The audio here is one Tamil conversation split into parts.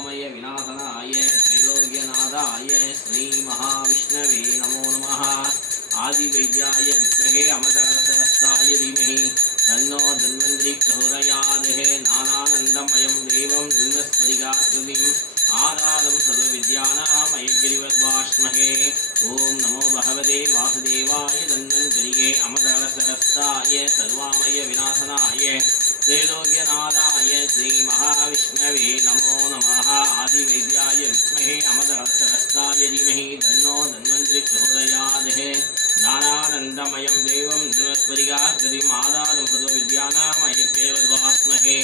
सर्वामय विनाशनाय त्रैलोक्यनाथाय श्री महाविष्णवे नमो नमः। आदिवैद्याय विद्महे अमरकलशहस्ताय धीमहि तन्नो धन्वन्तरि प्रचोदयात्। नानानन्दमयं देवं निर्मलस्फटिकाकृतिम् आधारं सर्वविद्यानां हयग्रीवोपास्महे। ओं नमो भगवते वासुदेवाय धन्वन्तरिये अमरकलशहस्ताय सर्वामय विनाशनाय त्रैलोक्यनाथाय श्री महाविष्णवे नमो नमः। आदिवैद्याय विद्महे अमरकलशहस्ताय धीमहि तन्नो धन्वन्तरि प्रचोदयात्। नानानन्दमयं देवं निर्मलस्फटिकाकृतिम् आधारं सर्वविद्यानां हयग्रीवोपास्महे।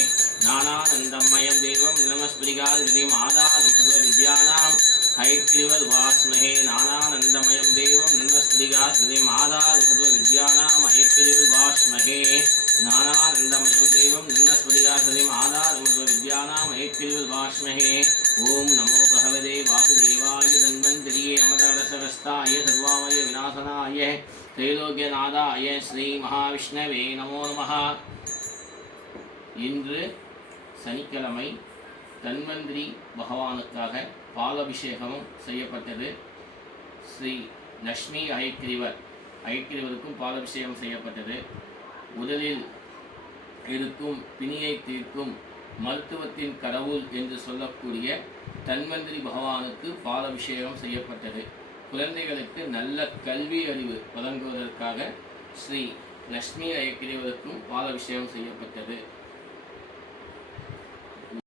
नानानन्दमयं देवं निर्मलस्फटिकाकृतिम् आधारं सर्वविद्यानां हयग्रीवोपास्महे। नानानन्दमयं देवं निर्मलस्फटिकाकृतिम् आधारं सर्वविद्यानां हयग्रीवोपास्महे। नानानन्दमयं देवं निर्मलस्फटिकाकृतिम् आधारं सर्वविद्यानां हयग्रीवोपास्महे। ओं नमो भगवते वासुदेवाय धन्वन्तरिये अमरकलशहस्ताय सर्वामय विनाशनाय त्रैलोक्यनाथाय श्री महाविष्णवे नमो नमः। இன்று சனிக்கிழமை தன்வந்திரி பகவானுக்காக பாலபிஷேகமும் செய்யப்பட்டது. ஸ்ரீ லக்ஷ்மி ஹயக்ரீவருக்கும் பாலபிஷேகம் செய்யப்பட்டது. உடலில் இருக்கும் பிணியை தீர்க்கும் மருத்துவத்தின் கடவுள் என்று சொல்லக்கூடிய தன்வந்திரி பகவானுக்கு பாலபிஷேகம் செய்யப்பட்டது. குழந்தைகளுக்கு நல்ல கல்வி அறிவு வழங்குவதற்காக ஸ்ரீ லக்ஷ்மி ஹயக்ரீவருக்கும் பாலபிஷேகம் செய்யப்பட்டது.